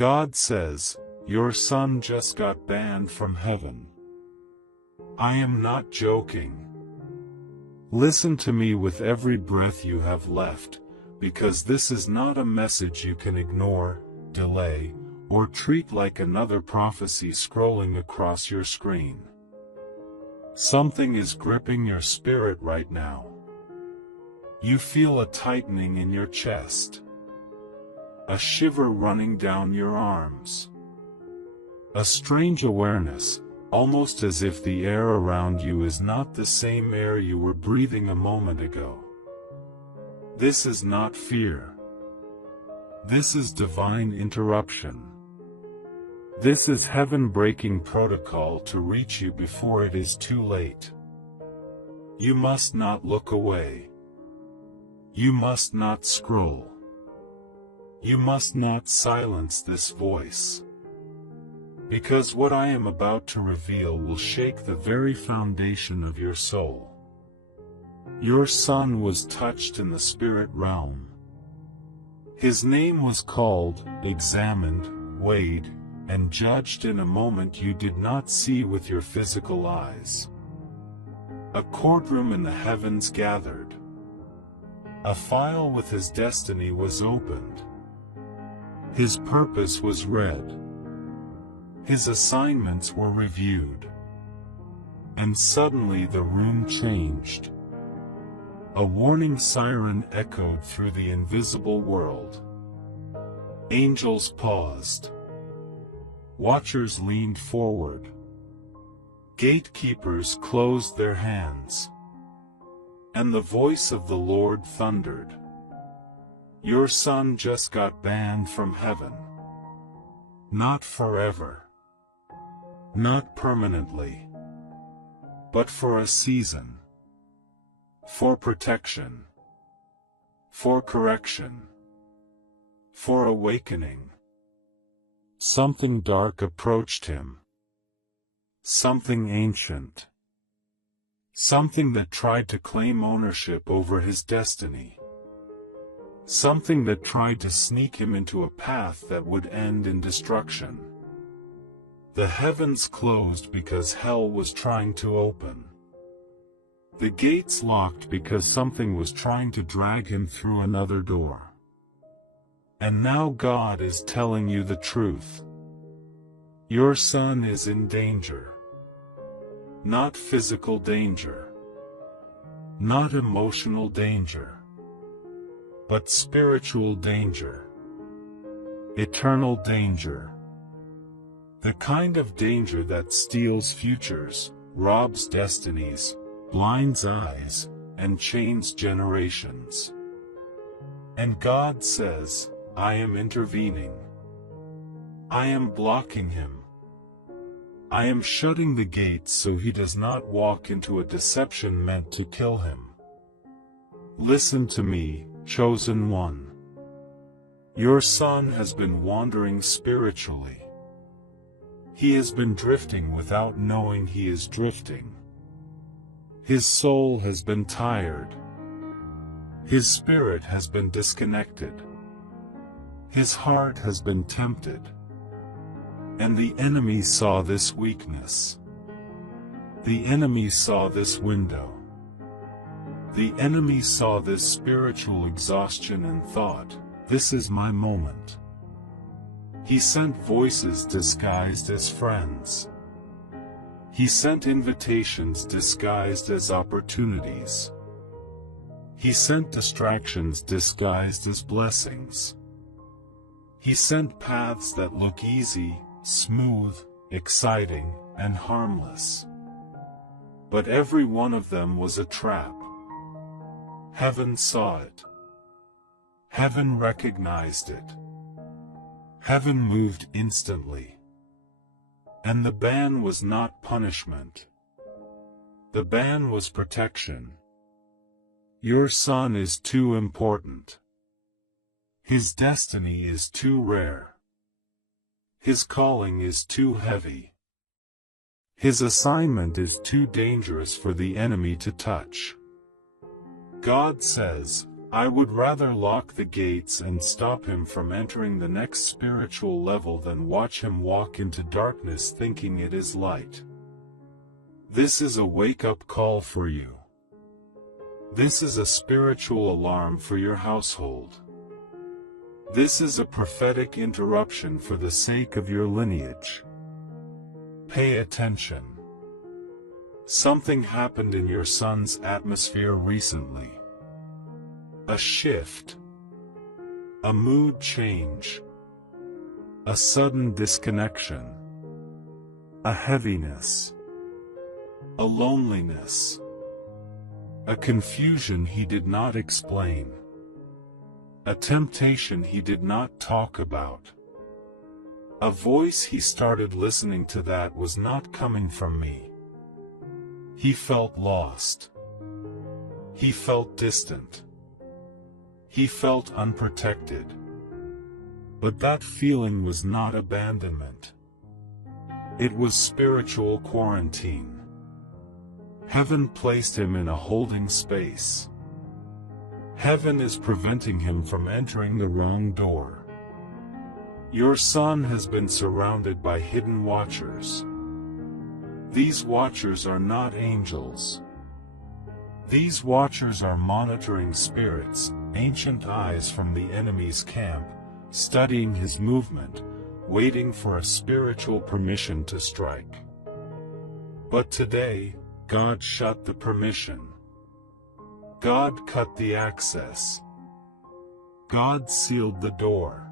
God says, your son just got banned from heaven. I am not joking. Listen to me with every breath you have left, because this is not a message you can ignore, delay, or treat like another prophecy scrolling across your screen. Something is gripping your spirit right now. You feel a tightening in your chest, a shiver running down your arms, a strange awareness, almost as if the air around you is not the same air you were breathing a moment ago. This is not fear. This is divine interruption. This is heaven breaking protocol to reach you before it is too late. You must not look away. You must not scroll. You must not silence this voice. Because what I am about to reveal will shake the very foundation of your soul. Your son was touched in the spirit realm. His name was called, examined, weighed, and judged in a moment you did not see with your physical eyes. A courtroom in the heavens gathered. A file with his destiny was opened. His purpose was read. His assignments were reviewed. And suddenly the room changed. A warning siren echoed through the invisible world. Angels paused. Watchers leaned forward. Gatekeepers closed their hands. And the voice of the Lord thundered. Your son just got banned from heaven. Not forever. Not permanently. But for a season. For protection. For correction. For awakening. Something dark approached him. Something ancient. Something that tried to claim ownership over his destiny. Something that tried to sneak him into a path that would end in destruction. The heavens closed because hell was trying to open. The gates locked because something was trying to drag him through another door. And now God is telling you the truth. Your son is in danger. Not physical danger. Not emotional danger. But spiritual danger. Eternal danger. The kind of danger that steals futures, robs destinies, blinds eyes, and chains generations. And God says, I am intervening. I am blocking him. I am shutting the gates so he does not walk into a deception meant to kill him. Listen to me, chosen one. Your son has been wandering spiritually. He has been drifting without knowing he is drifting. His soul has been tired. His spirit has been disconnected. His heart has been tempted. And the enemy saw this weakness. The enemy saw this window. The enemy saw this spiritual exhaustion and thought, this is my moment. He sent voices disguised as friends. He sent invitations disguised as opportunities. He sent distractions disguised as blessings. He sent paths that look easy, smooth, exciting, and harmless. But every one of them was a trap. Heaven saw it. Heaven recognized it. Heaven moved instantly. And the ban was not punishment. The ban was protection. Your son is too important. His destiny is too rare. His calling is too heavy. His assignment is too dangerous for the enemy to touch. God says, I would rather lock the gates and stop him from entering the next spiritual level than watch him walk into darkness thinking it is light. This is a wake-up call for you. This is a spiritual alarm for your household. This is a prophetic interruption for the sake of your lineage. Pay attention. Something happened in your son's atmosphere recently. A shift. A mood change. A sudden disconnection. A heaviness. A loneliness. A confusion he did not explain. A temptation he did not talk about. A voice he started listening to that was not coming from me. He felt lost. He felt distant. He felt unprotected. But that feeling was not abandonment. It was spiritual quarantine. Heaven placed him in a holding space. Heaven is preventing him from entering the wrong door. Your son has been surrounded by hidden watchers. These watchers are not angels. These watchers are monitoring spirits, ancient eyes from the enemy's camp, studying his movement, waiting for a spiritual permission to strike. But today, God shut the permission. God cut the access. God sealed the door.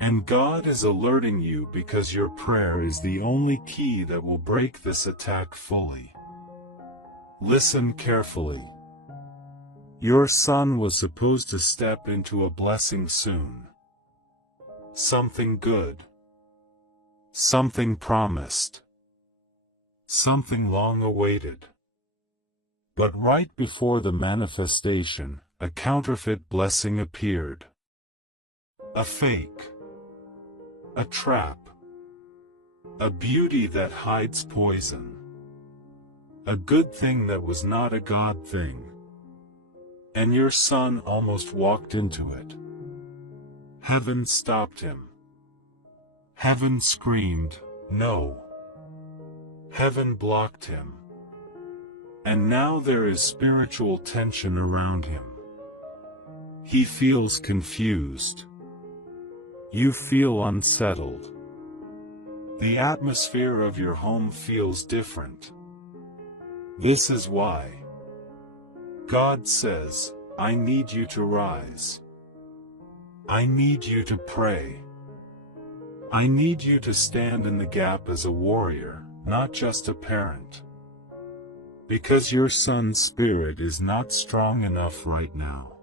And God is alerting you because your prayer is the only key that will break this attack fully. Listen carefully. Your son was supposed to step into a blessing soon. Something good. Something promised. Something long awaited. But right before the manifestation, a counterfeit blessing appeared. A fake. A trap. A beauty that hides poison. A good thing that was not a God thing. And your son almost walked into it. Heaven stopped him. Heaven screamed, "No." Heaven blocked him. And now there is spiritual tension around him. He feels confused. You feel unsettled. The atmosphere of your home feels different. This is why. God says, I need you to rise. I need you to pray. I need you to stand in the gap as a warrior, not just a parent. Because your son's spirit is not strong enough right now.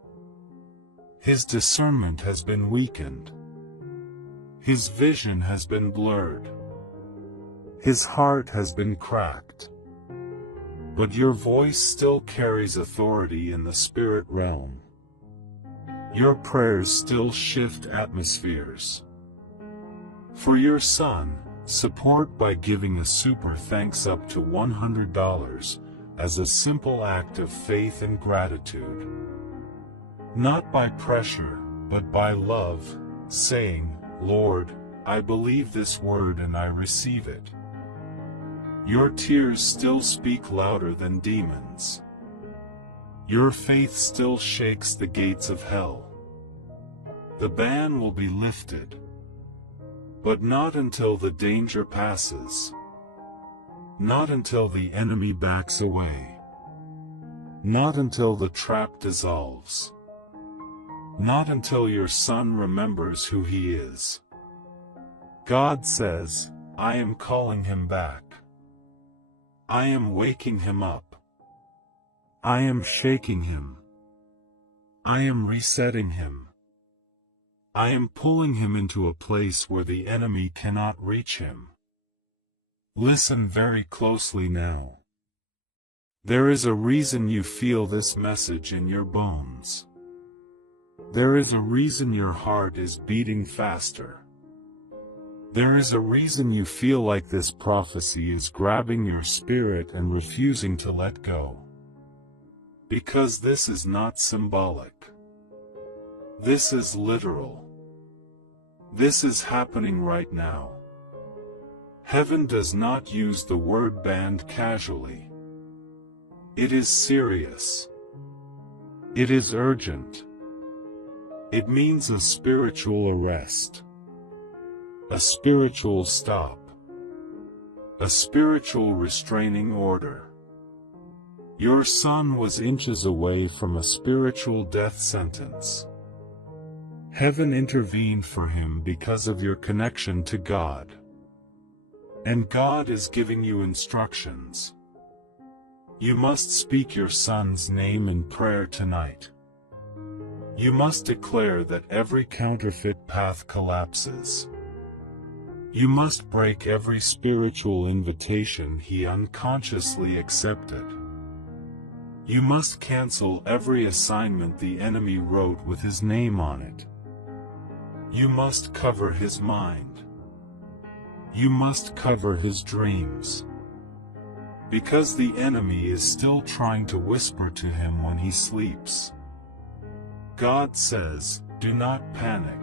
His discernment has been weakened. His vision has been blurred. His heart has been cracked. But your voice still carries authority in the spirit realm. Your prayers still shift atmospheres. For your son, support by giving a super thanks up to $100 as a simple act of faith and gratitude. Not by pressure, but by love, saying, Lord, I believe this word and I receive it. Your tears still speak louder than demons. Your faith still shakes the gates of hell. The ban will be lifted. But not until the danger passes. Not until the enemy backs away. Not until the trap dissolves. Not until your son remembers who he is. God says, I am calling him back. I am waking him up. I am shaking him. I am resetting him. I am pulling him into a place where the enemy cannot reach him. Listen very closely now. There is a reason you feel this message in your bones. There is a reason your heart is beating faster. There is a reason you feel like this prophecy is grabbing your spirit and refusing to let go. Because this is not symbolic. This is literal. This is happening right now. Heaven does not use the word banned casually. It is serious. It is urgent. It means a spiritual arrest. A spiritual stop. A spiritual restraining order. Your son was inches away from a spiritual death sentence. Heaven intervened for him because of your connection to God. And God is giving you instructions. You must speak your son's name in prayer tonight. You must declare that every counterfeit path collapses. You must break every spiritual invitation he unconsciously accepted. You must cancel every assignment the enemy wrote with his name on it. You must cover his mind. You must cover his dreams. Because the enemy is still trying to whisper to him when he sleeps. God says, do not panic.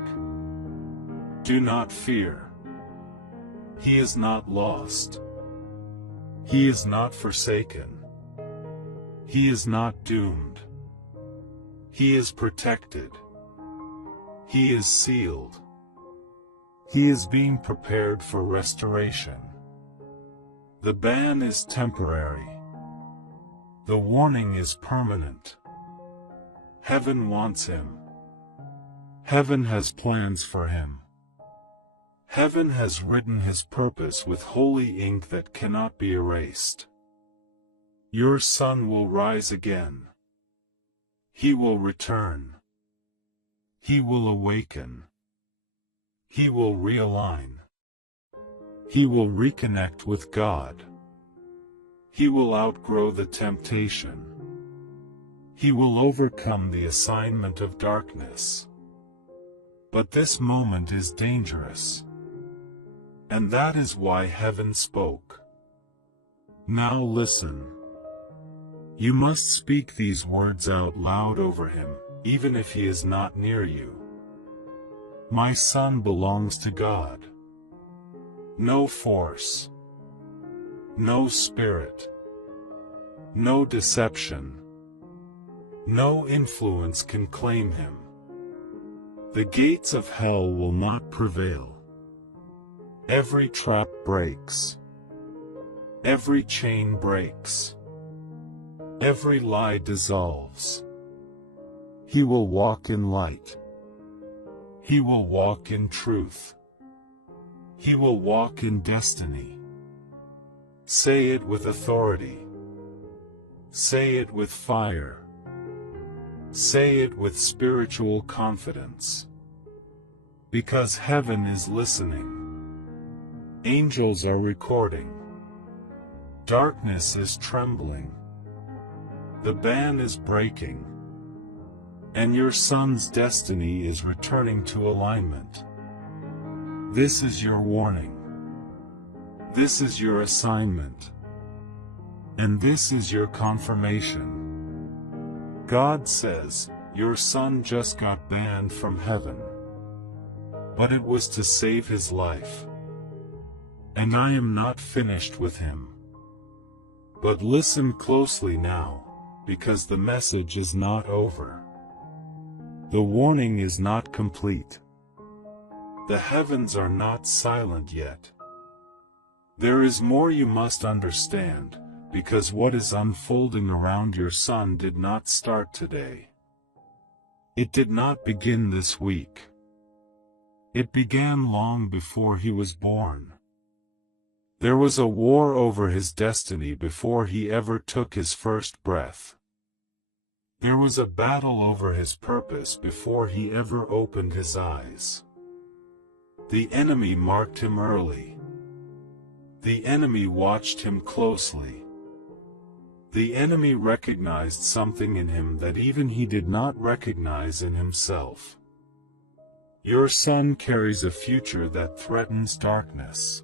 Do not fear. He is not lost. He is not forsaken. He is not doomed. He is protected. He is sealed. He is being prepared for restoration. The ban is temporary. The warning is permanent. Heaven wants him. Heaven has plans for him. Heaven has written his purpose with holy ink that cannot be erased. Your son will rise again. He will return. He will awaken. He will realign. He will reconnect with God. He will outgrow the temptation. He will overcome the assignment of darkness. But this moment is dangerous. And that is why heaven spoke. Now listen. You must speak these words out loud over him, even if he is not near you. My son belongs to God. No force. No spirit. No deception. No influence can claim him. The gates of hell will not prevail. Every trap breaks. Every chain breaks. Every lie dissolves. He will walk in light. He will walk in truth. He will walk in destiny. Say it with authority. Say it with fire. Say it with spiritual confidence. Because heaven is listening. Angels are recording. Darkness is trembling. The ban is breaking. And your son's destiny is returning to alignment. This is your warning. This is your assignment. And this is your confirmation. God says, your son just got banned from heaven. But it was to save his life. And I am not finished with him. But listen closely now, because the message is not over. The warning is not complete. The heavens are not silent yet. There is more you must understand, because what is unfolding around your son did not start today. It did not begin this week. It began long before he was born. There was a war over his destiny before he ever took his first breath. There was a battle over his purpose before he ever opened his eyes. The enemy marked him early. The enemy watched him closely. The enemy recognized something in him that even he did not recognize in himself. Your son carries a future that threatens darkness.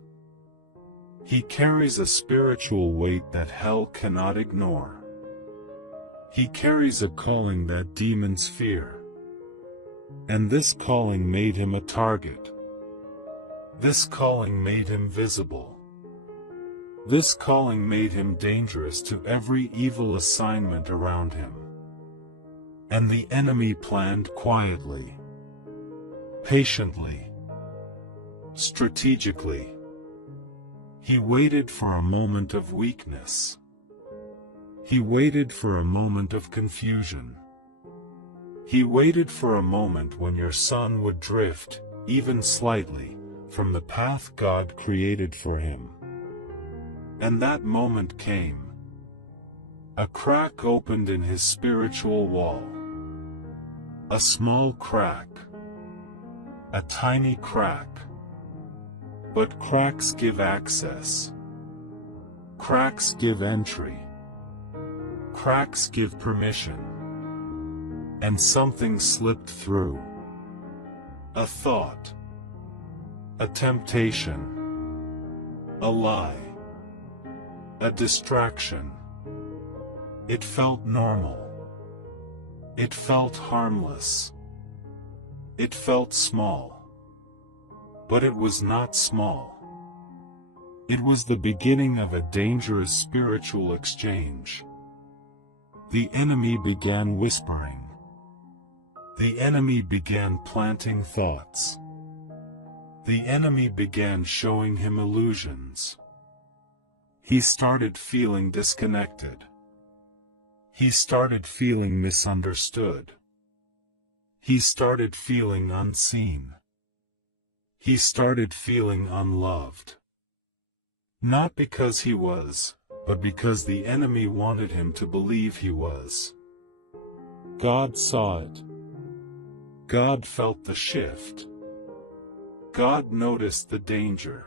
He carries a spiritual weight that hell cannot ignore. He carries a calling that demons fear. And this calling made him a target. This calling made him visible. This calling made him dangerous to every evil assignment around him. And the enemy planned quietly, patiently, strategically. He waited for a moment of weakness. He waited for a moment of confusion. He waited for a moment when your son would drift, even slightly, from the path God created for him. And that moment came. A crack opened in his spiritual wall. A small crack. A tiny crack. But cracks give access. Cracks give entry. Cracks give permission. And something slipped through. A thought. A temptation. A lie. A distraction. It felt normal. It felt harmless. It felt small. But it was not small. It was the beginning of a dangerous spiritual exchange. The enemy began whispering. The enemy began planting thoughts. The enemy began showing him illusions. He started feeling disconnected. He started feeling misunderstood. He started feeling unseen. He started feeling unloved. Not because he was, but because the enemy wanted him to believe he was. God saw it. God felt the shift. God noticed the danger.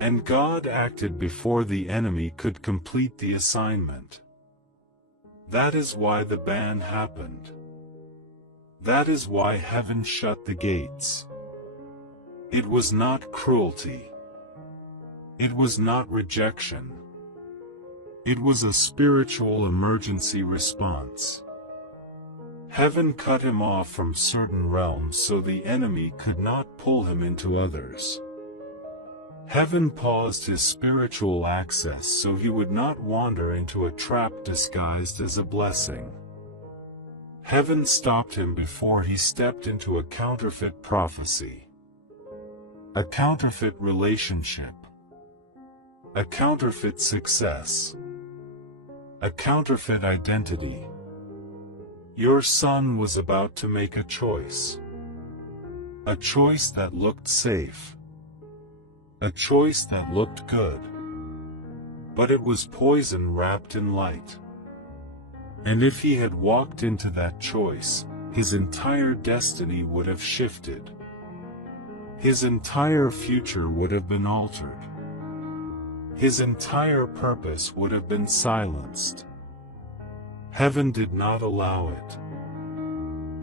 And God acted before the enemy could complete the assignment. That is why the ban happened. That is why heaven shut the gates. It was not cruelty. It was not rejection. It was a spiritual emergency response. Heaven cut him off from certain realms so the enemy could not pull him into others. Heaven paused his spiritual access so he would not wander into a trap disguised as a blessing. Heaven stopped him before he stepped into a counterfeit prophecy, a counterfeit relationship, a counterfeit success, a counterfeit identity. Your son was about to make a choice that looked safe, a choice that looked good, but it was poison wrapped in light. And if he had walked into that choice, his entire destiny would have shifted. His entire future would have been altered. His entire purpose would have been silenced. Heaven did not allow it.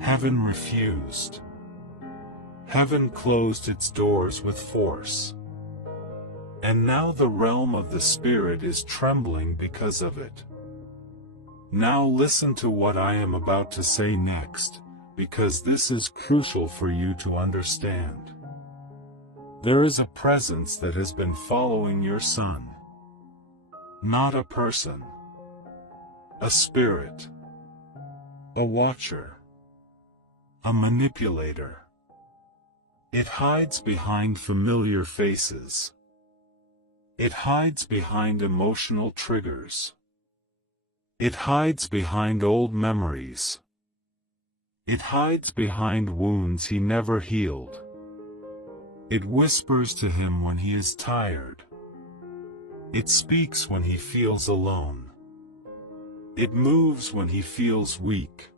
Heaven refused. Heaven closed its doors with force. And now the realm of the Spirit is trembling because of it. Now listen to what I am about to say next, because this is crucial for you to understand. There is a presence that has been following your son. Not a person. A spirit. A watcher. A manipulator. It hides behind familiar faces. It hides behind emotional triggers. It hides behind old memories. It hides behind wounds he never healed. It whispers to him when he is tired. It speaks when he feels alone. It moves when he feels weak.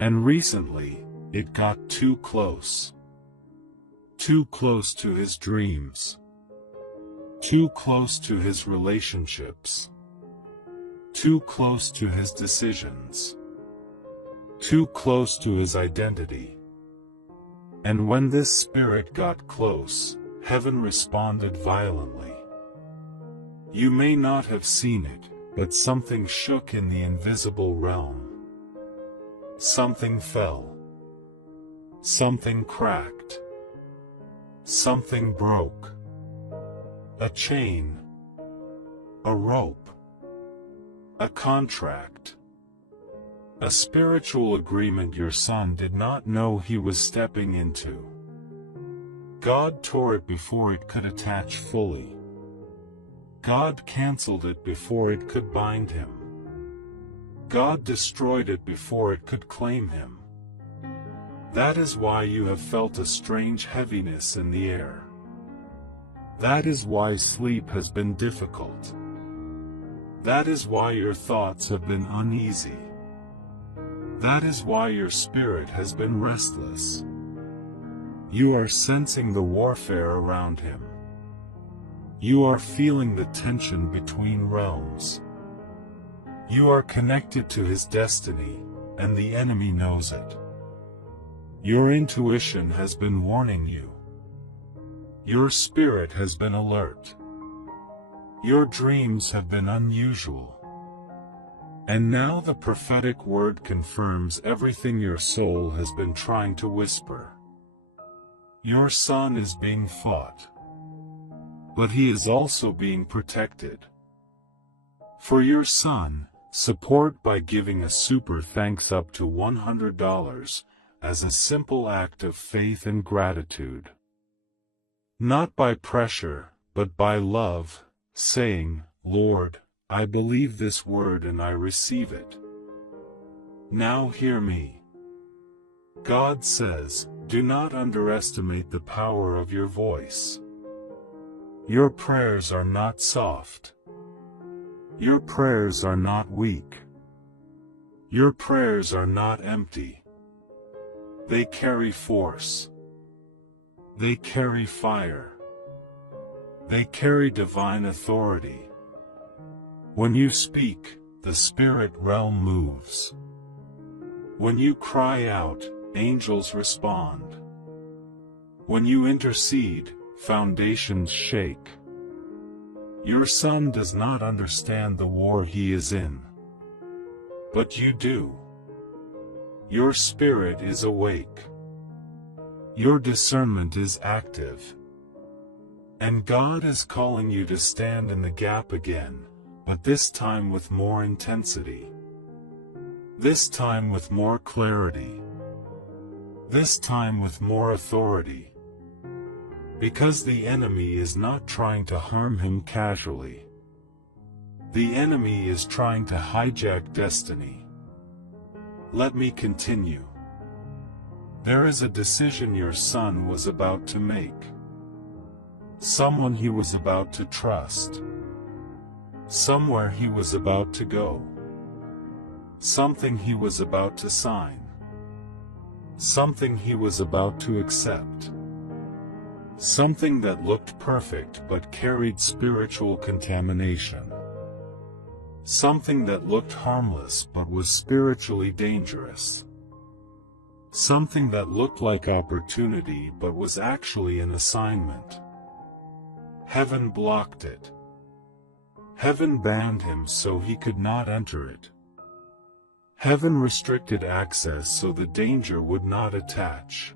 And recently, it got too close. Too close to his dreams. Too close to his relationships. Too close to his decisions. Too close to his identity. And when this spirit got close, heaven responded violently. You may not have seen it, but something shook in the invisible realm. Something fell. Something cracked. Something broke. A chain. A rope. A contract. A spiritual agreement your son did not know he was stepping into. God tore it before it could attach fully. God canceled it before it could bind him. God destroyed it before it could claim him. That is why you have felt a strange heaviness in the air. That is why sleep has been difficult. That is why your thoughts have been uneasy. That is why your spirit has been restless. You are sensing the warfare around him. You are feeling the tension between realms. You are connected to his destiny, and the enemy knows it. Your intuition has been warning you. Your spirit has been alert. Your dreams have been unusual. And now the prophetic word confirms everything your soul has been trying to whisper. Your son is being fought. But he is also being protected. For your son, support by giving a super thanks up to $100 as a simple act of faith and gratitude. Not by pressure, but by love, saying, Lord, I believe this word and I receive it. Now hear me. God says, do not underestimate the power of your voice. Your prayers are not soft. Your prayers are not weak. Your prayers are not empty. They carry force. They carry fire. They carry divine authority. When you speak, the spirit realm moves. When you cry out, angels respond. When you intercede, foundations shake. Your son does not understand the war he is in. But you do. Your spirit is awake. Your discernment is active. And God is calling you to stand in the gap again, but this time with more intensity. This time with more clarity. This time with more authority. Because the enemy is not trying to harm him casually. The enemy is trying to hijack destiny. Let me continue. There is a decision your son was about to make. Someone he was about to trust. Somewhere he was about to go. Something he was about to sign. Something he was about to accept. Something that looked perfect but carried spiritual contamination. Something that looked harmless but was spiritually dangerous. Something that looked like opportunity but was actually an assignment. Heaven blocked it. Heaven banned him so he could not enter it. Heaven restricted access so the danger would not attach.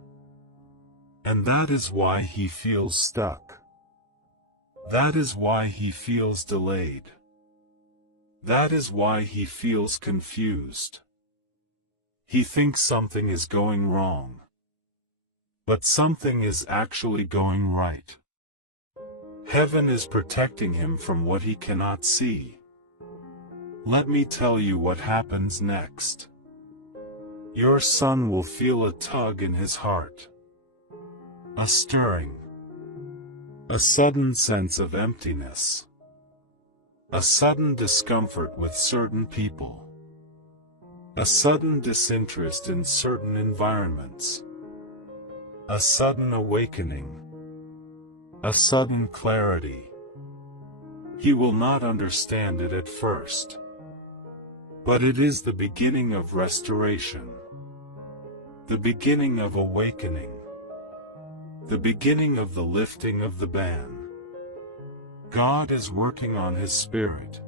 And that is why he feels stuck. That is why he feels delayed. That is why he feels confused. He thinks something is going wrong. But something is actually going right. Heaven is protecting him from what he cannot see. Let me tell you what happens next. Your son will feel a tug in his heart. A stirring. A sudden sense of emptiness. A sudden discomfort with certain people. A sudden disinterest in certain environments. A sudden awakening. A sudden clarity. He will not understand it at first. But it is the beginning of restoration. The beginning of awakening. The beginning of the lifting of the ban. God is working on his spirit.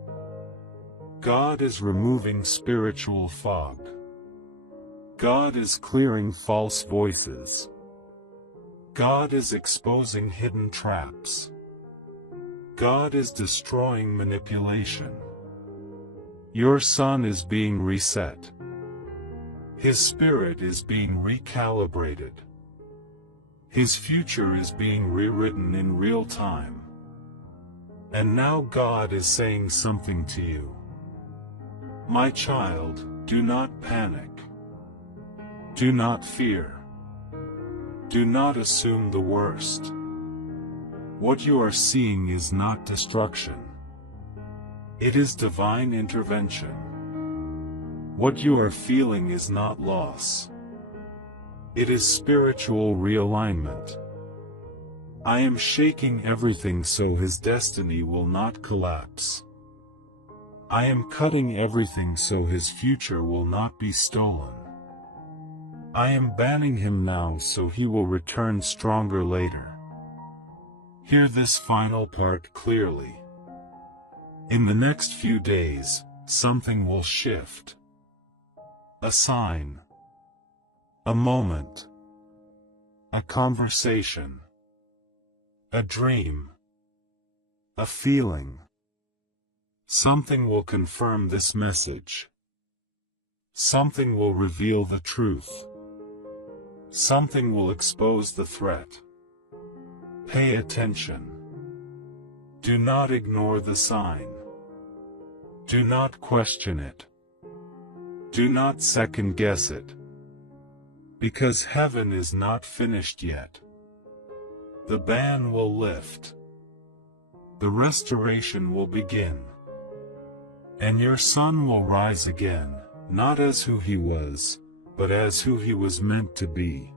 God is removing spiritual fog. God is clearing false voices. God is exposing hidden traps. God is destroying manipulation. Your son is being reset. His spirit is being recalibrated. His future is being rewritten in real time. And now God is saying something to you. My child, do not panic. Do not fear. Do not assume the worst. What you are seeing is not destruction. It is divine intervention. What you are feeling is not loss. It is spiritual realignment. I am shaking everything so his destiny will not collapse. I am cutting everything so his future will not be stolen. I am banning him now so he will return stronger later. Hear this final part clearly. In the next few days, something will shift. A sign. A moment. A conversation. A dream. A feeling. Something will confirm this message. Something will reveal the truth. Something will expose the threat. Pay attention. Do not ignore the sign. Do not question it. Do not second guess it. Because heaven is not finished yet. The ban will lift. The restoration will begin. And your son will rise again, not as who he was, but as who he was meant to be.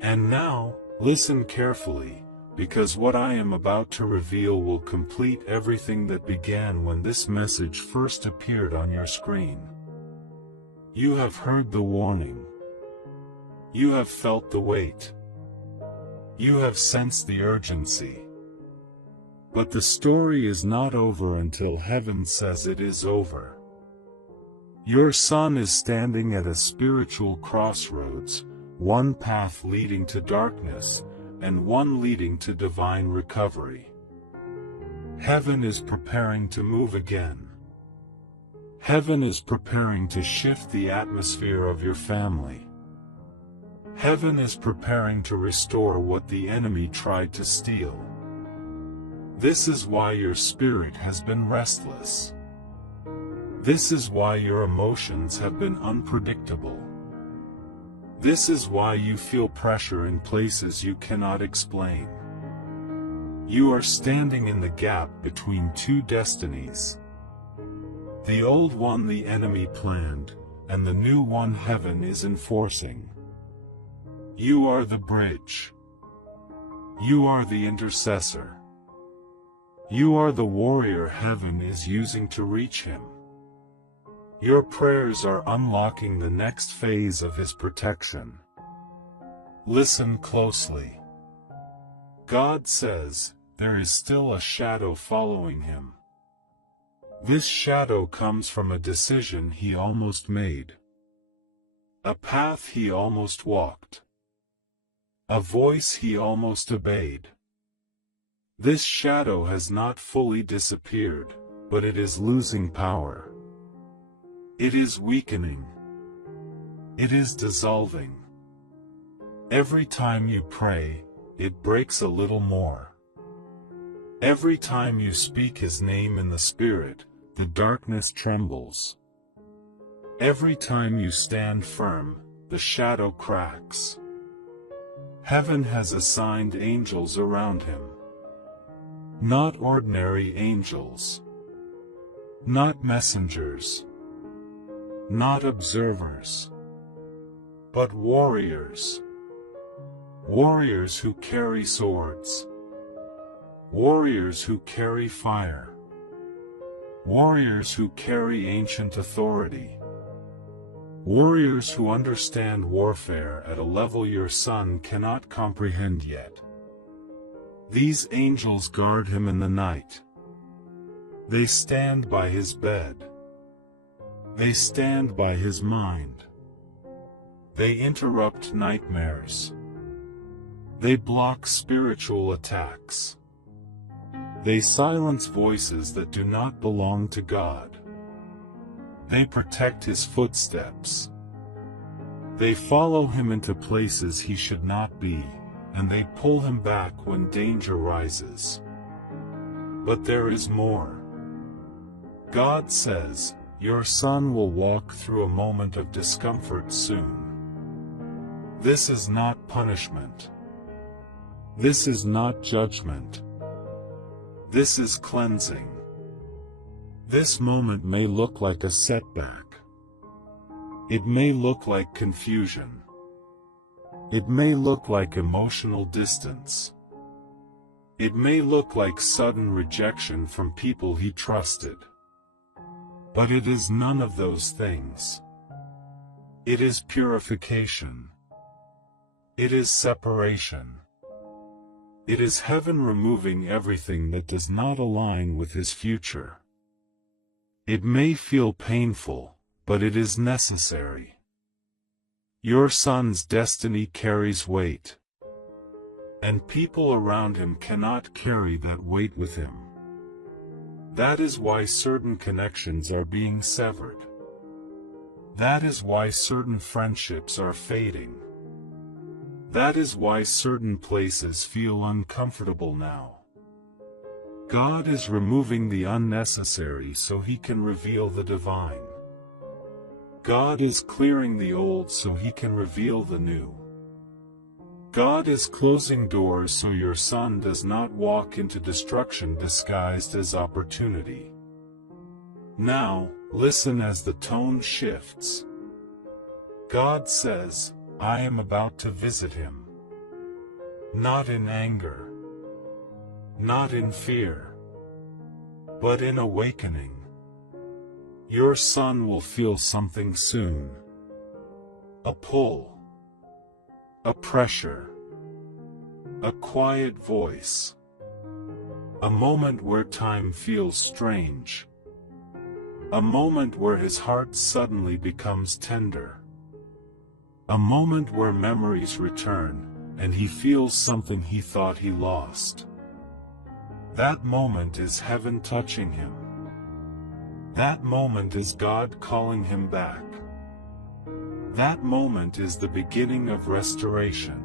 And now, listen carefully, because what I am about to reveal will complete everything that began when this message first appeared on your screen. You have heard the warning. You have felt the weight. You have sensed the urgency. But the story is not over until heaven says it is over. Your son is standing at a spiritual crossroads, one path leading to darkness, and one leading to divine recovery. Heaven is preparing to move again. Heaven is preparing to shift the atmosphere of your family. Heaven is preparing to restore what the enemy tried to steal. This is why your spirit has been restless. This is why your emotions have been unpredictable. This is why you feel pressure in places you cannot explain. You are standing in the gap between two destinies. The old one the enemy planned, and the new one heaven is enforcing. You are the bridge. You are the intercessor. You are the warrior heaven is using to reach him. Your prayers are unlocking the next phase of his protection. Listen closely. God says, there is still a shadow following him. This shadow comes from a decision he almost made. A path he almost walked. A voice he almost obeyed. This shadow has not fully disappeared, but it is losing power. It is weakening. It is dissolving. Every time you pray, it breaks a little more. Every time you speak his name in the Spirit, the darkness trembles. Every time you stand firm, the shadow cracks. Heaven has assigned angels around him. Not ordinary angels. Not messengers. Not observers. But warriors. Warriors who carry swords. Warriors who carry fire. Warriors who carry ancient authority. Warriors who understand warfare at a level your son cannot comprehend yet. These angels guard him in the night. They stand by his bed. They stand by his mind. They interrupt nightmares. They block spiritual attacks. They silence voices that do not belong to God. They protect his footsteps. They follow him into places he should not be, and they pull him back when danger rises. But there is more. God says, "Your son will walk through a moment of discomfort soon." This is not punishment. This is not judgment. This is cleansing. This moment may look like a setback. It may look like confusion. It may look like emotional distance. It may look like sudden rejection from people he trusted. But it is none of those things. It is purification. It is separation. It is heaven removing everything that does not align with his future. It may feel painful, but it is necessary. Your son's destiny carries weight, and people around him cannot carry that weight with him. That is why certain connections are being severed. That is why certain friendships are fading. That is why certain places feel uncomfortable now. God is removing the unnecessary so he can reveal the divine. God is clearing the old so he can reveal the new. God is closing doors so your son does not walk into destruction disguised as opportunity. Now, listen as the tone shifts. God says, "I am about to visit him." Not in anger. Not in fear. But in awakening. Your son will feel something soon. A pull. A pressure. A quiet voice. A moment where time feels strange. A moment where his heart suddenly becomes tender. A moment where memories return, and he feels something he thought he lost. That moment is heaven touching him. That moment is God calling him back. That moment is the beginning of restoration.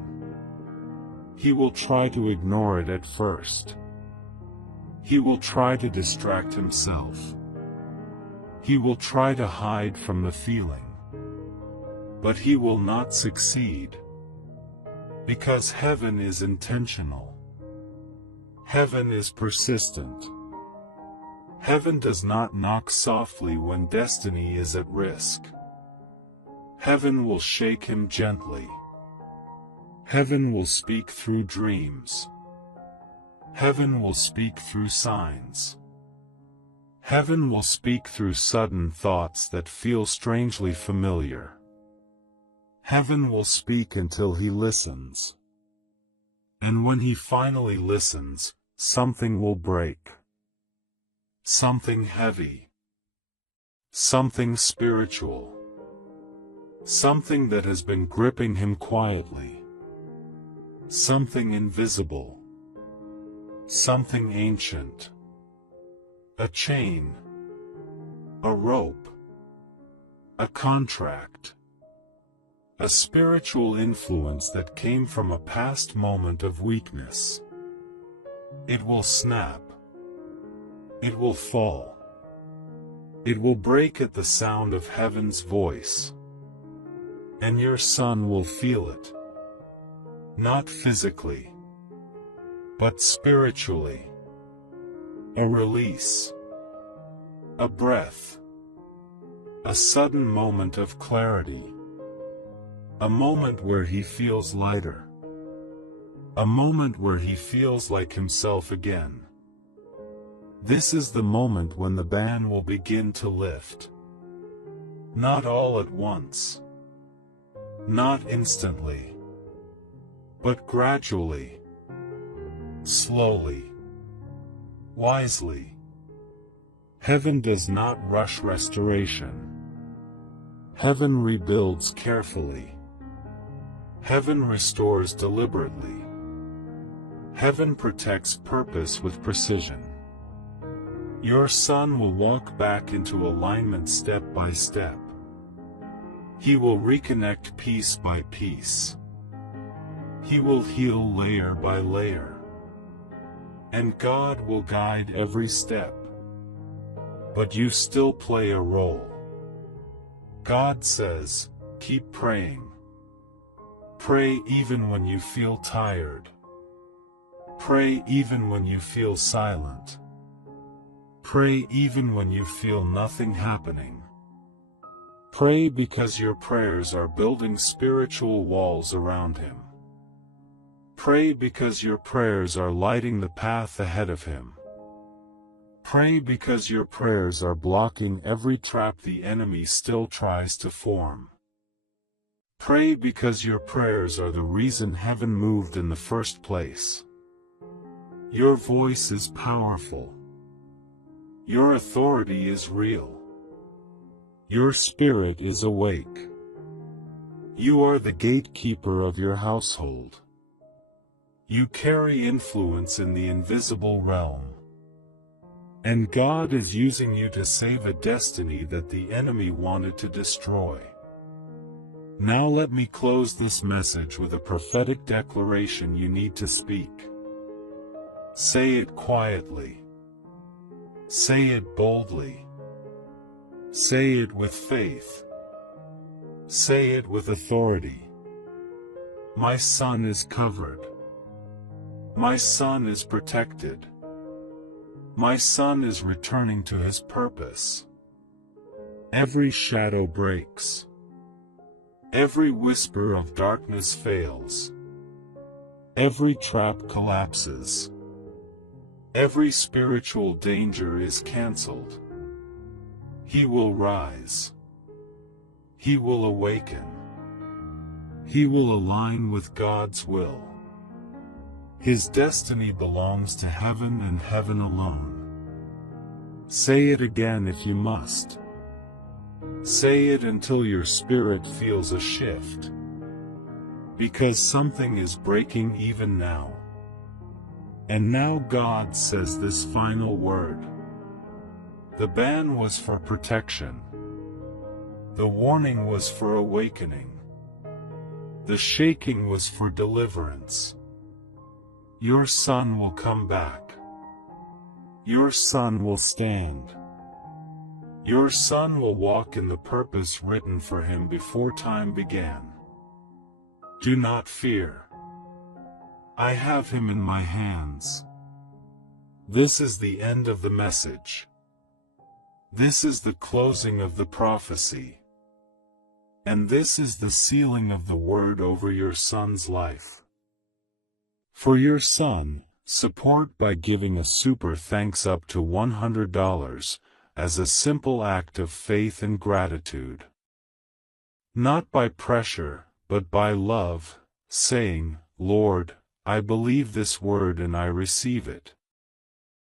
He will try to ignore it at first. He will try to distract himself. He will try to hide from the feeling. But he will not succeed. Because heaven is intentional. Heaven is persistent. Heaven does not knock softly when destiny is at risk. Heaven will shake him gently. Heaven will speak through dreams. Heaven will speak through signs. Heaven will speak through sudden thoughts that feel strangely familiar. Heaven will speak until he listens. And when he finally listens, something will break. Something heavy. Something spiritual. Something that has been gripping him quietly. Something invisible. Something ancient. A chain. A rope. A contract. A spiritual influence that came from a past moment of weakness. It will snap. It will fall. It will break at the sound of heaven's voice. And your son will feel it. Not physically, but spiritually. A release. A breath. A sudden moment of clarity. A moment where he feels lighter. A moment where he feels like himself again. This is the moment when the ban will begin to lift. Not all at once. Not instantly. But gradually. Slowly. Wisely. Heaven does not rush restoration. Heaven rebuilds carefully. Heaven restores deliberately. Heaven protects purpose with precision. Your son will walk back into alignment step by step. He will reconnect piece by piece. He will heal layer by layer. And God will guide every step. But you still play a role. God says, keep praying. Pray even when you feel tired. Pray even when you feel silent. Pray even when you feel nothing happening. Pray because your prayers are building spiritual walls around Him. Pray because your prayers are lighting the path ahead of Him. Pray because your prayers are blocking every trap the enemy still tries to form. Pray because your prayers are the reason heaven moved in the first place. Your voice is powerful. Your authority is real. Your spirit is awake. You are the gatekeeper of your household. You carry influence in the invisible realm. And God is using you to save a destiny that the enemy wanted to destroy. Now let me close this message with a prophetic declaration you need to speak. Say it quietly. Say it boldly. Say it with faith. Say it with authority. My son is covered. My son is protected. My son is returning to his purpose. Every shadow breaks. Every whisper of darkness fails. Every trap collapses. Every spiritual danger is canceled. He will rise. He will awaken. He will align with God's will. His destiny belongs to heaven and heaven alone. Say it again if you must. Say it until your spirit feels a shift. Because something is breaking even now. And now God says this final word. The ban was for protection. The warning was for awakening. The shaking was for deliverance. Your son will come back. Your son will stand. Your son will walk in the purpose written for him before time began. Do not fear. I have him in my hands. This is the end of the message. This is the closing of the prophecy. And this is the sealing of the word over your son's life. For your son, support by giving a super thanks up to $100 as a simple act of faith and gratitude. Not by pressure, but by love, saying, Lord, I believe this word and I receive it.